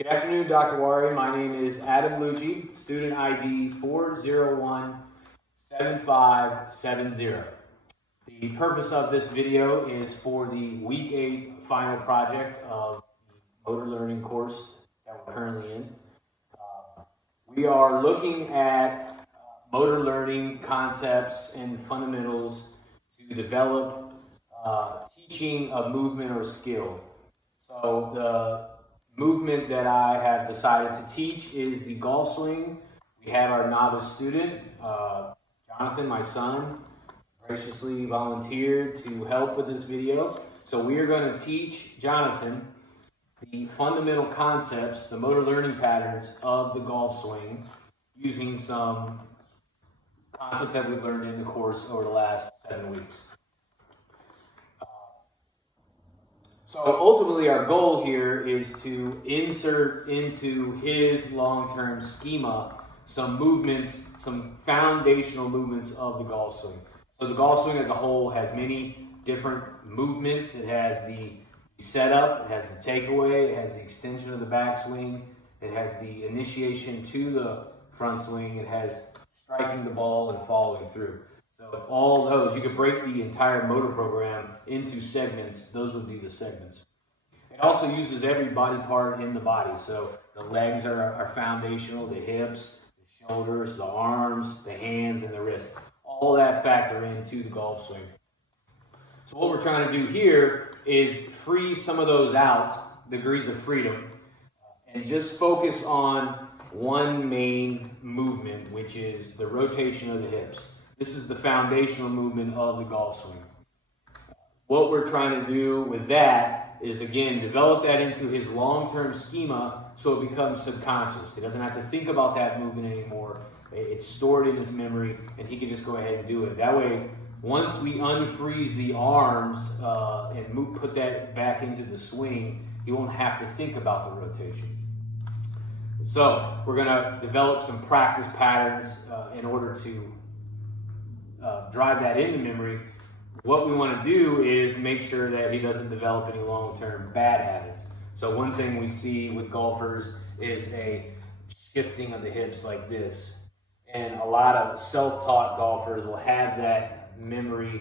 Good afternoon, Dr. Wari. My name is Adam Lucci, student ID 4017570. The purpose of this video is for the Week 8 final project of the motor learning course that we're currently in. We are looking at motor learning concepts and fundamentals to develop teaching of movement or skill. So the movement that I have decided to teach is the golf swing. We have our novice student, Jonathan, my son, graciously volunteered to help with this video. So we are going to teach Jonathan the fundamental concepts, the motor learning patterns of the golf swing using some concepts that we've learned in the course over the last 7 weeks. So ultimately our goal here is to insert into his long-term schema some movements, some foundational movements of the golf swing. So the golf swing as a whole has many different movements. It has the setup, it has the takeaway, it has the extension of the backswing, it has the initiation to the front swing, it has striking the ball and following through. So all those, you could break the entire motor program into segments. Those would be the segments. It also uses every body part in the body. So the legs are foundational, the hips, the shoulders, the arms, the hands, and the wrist. All that factor into the golf swing. So what we're trying to do here is freeze some of those out, degrees of freedom, and just focus on one main movement, which is the rotation of the hips. This is the foundational movement of the golf swing. What we're trying to do with that is, again, develop that into his long-term schema so it becomes subconscious. He doesn't have to think about that movement anymore. It's stored in his memory, and he can just go ahead and do it. That way, once we unfreeze the arms and put that back into the swing, he won't have to think about the rotation. So we're going to develop some practice patterns in order to drive that into memory. What we want to do is make sure that he doesn't develop any long-term bad habits. So one thing we see with golfers is a shifting of the hips like this. And a lot of self-taught golfers will have that memory,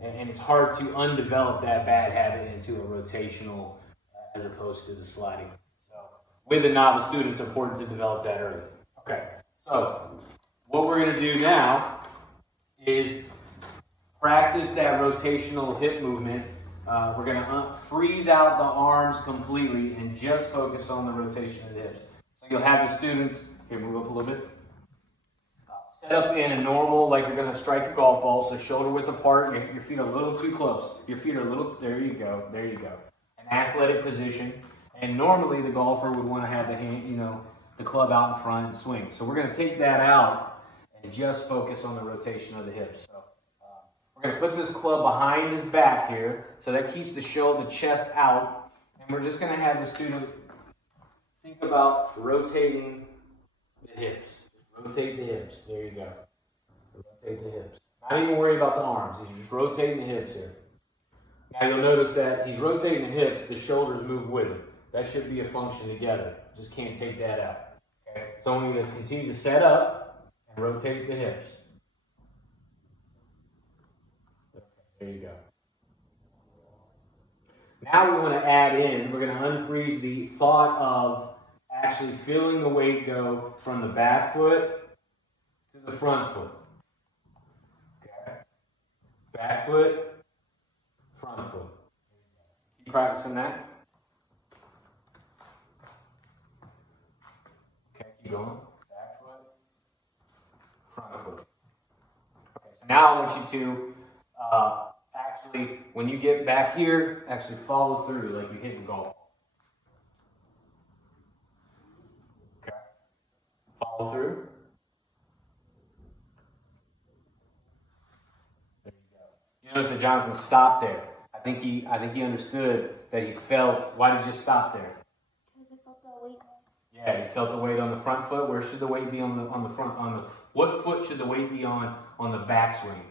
and it's hard to undevelop that bad habit into a rotational as opposed to the sliding. So with the novice student, it's important to develop that early. Okay, so what we're going to do now is practice that rotational hip movement. We're going to freeze out the arms completely and just focus on the rotation of the hips. So you'll have the students, here, move up a little bit, set up in a normal, like you're going to strike a golf ball, so shoulder width apart, your feet are a little too close. Your feet are a little, there you go. An athletic position. And normally the golfer would want to have the hand, the club out in front and swing. So we're going to take that out and just focus on the rotation of the hips. So we're going to put this club behind his back here, so that keeps the shoulder, the chest out, and we're just going to have the student think about rotating the hips. Rotate the hips. There you go. Rotate the hips. Not even worry about the arms. He's just rotating the hips here. Now you'll notice that he's rotating the hips, the shoulders move with it. That should be a function together. Just can't take that out. Okay? So we need to continue to set up and rotate the hips. There you go. Now we want to add in, we're going to unfreeze the thought of actually feeling the weight go from the back foot to the front foot. Okay? Back foot, front foot. Keep practicing that. Okay, keep going. Back foot, front foot. Okay, so now I want you to actually, when you get back here, actually follow through like you hit the golf ball. Okay. Follow through. There you go. You notice that Jonathan stopped there. I think he understood that he felt. Why did you stop there? Because I felt the weight. Yeah, you felt the weight on the front foot. Where should the weight be on the front? What foot should the weight be on the backswing?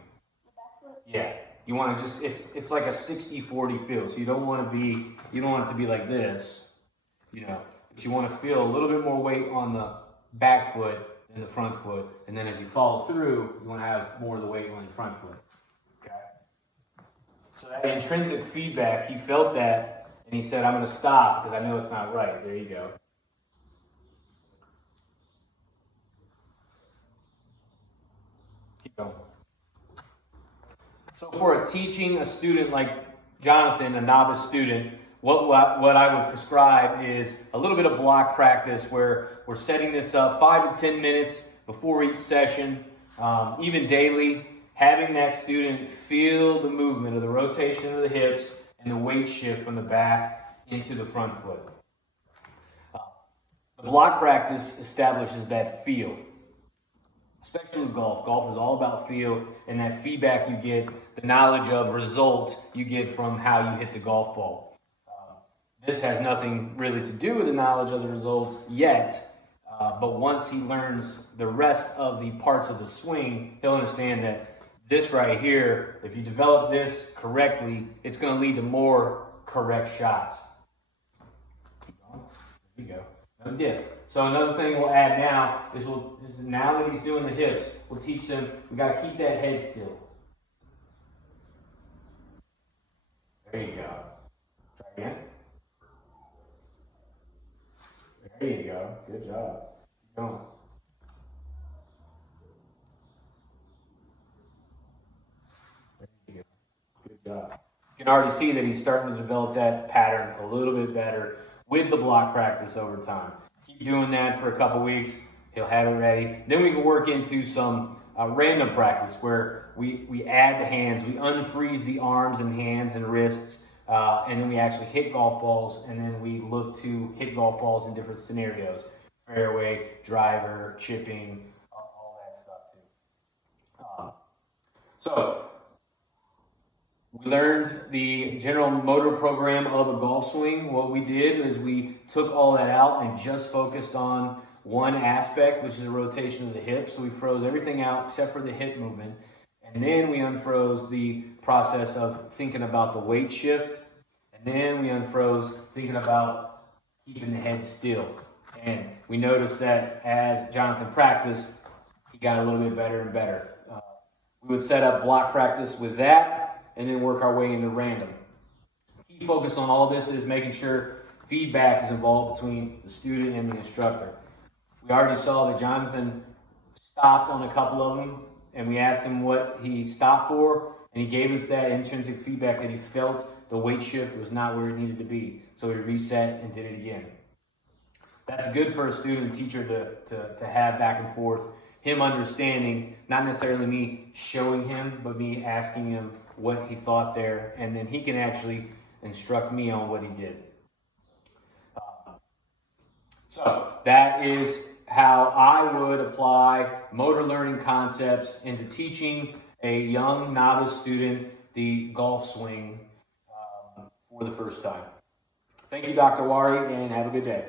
Yeah, you want to just, it's like a 60-40 feel. So you don't want it to be like this, but you want to feel a little bit more weight on the back foot than the front foot. And then as you follow through, you want to have more of the weight on the front foot. Okay? So that intrinsic feedback, he felt that, and he said, I'm going to stop because I know it's not right. There you go. Keep going. So for teaching a student like Jonathan, a novice student, what I would prescribe is a little bit of block practice where we're setting this up 5 to 10 minutes before each session, even daily, having that student feel the movement of the rotation of the hips and the weight shift from the back into the front foot. The block practice establishes that feel. Especially with golf. Golf is all about feel and that feedback you get, the knowledge of results you get from how you hit the golf ball. This has nothing really to do with the knowledge of the results yet, but once he learns the rest of the parts of the swing, he'll understand that this right here, if you develop this correctly, it's going to lead to more correct shots. There you go. No dip. So another thing we'll add now is now that he's doing the hips, we'll teach them, we got to keep that head still. There you go. Try again. There you go. Good job. Keep going. There you go. Good job. You can already see that he's starting to develop that pattern a little bit better with the block practice over time. Keep doing that for a couple weeks. He'll have it ready. Then we can work into some random practice where we add the hands. We unfreeze the arms and hands and wrists. And then we actually hit golf balls, and then we look to hit golf balls in different scenarios. Fairway, driver, chipping, all that stuff too. So, we learned the general motor program of a golf swing. What we did is we took all that out and just focused on one aspect, which is the rotation of the hips. So we froze everything out except for the hip movement. And then we unfroze the process of thinking about the weight shift. And then we unfroze thinking about keeping the head still. And we noticed that as Jonathan practiced, he got a little bit better and better. We would set up block practice with that and then work our way into random. The key focus on all this is making sure feedback is involved between the student and the instructor. We already saw that Jonathan stopped on a couple of them, and we asked him what he stopped for, and he gave us that intrinsic feedback that he felt the weight shift was not where it needed to be. So he reset and did it again. That's good for a student and teacher to have back and forth. Him understanding, not necessarily me showing him, but me asking him what he thought there, and then he can actually instruct me on what he did. So that is how I would apply motor learning concepts into teaching a young novice student the golf swing for the first time. Thank you, Dr. Wari, and have a good day.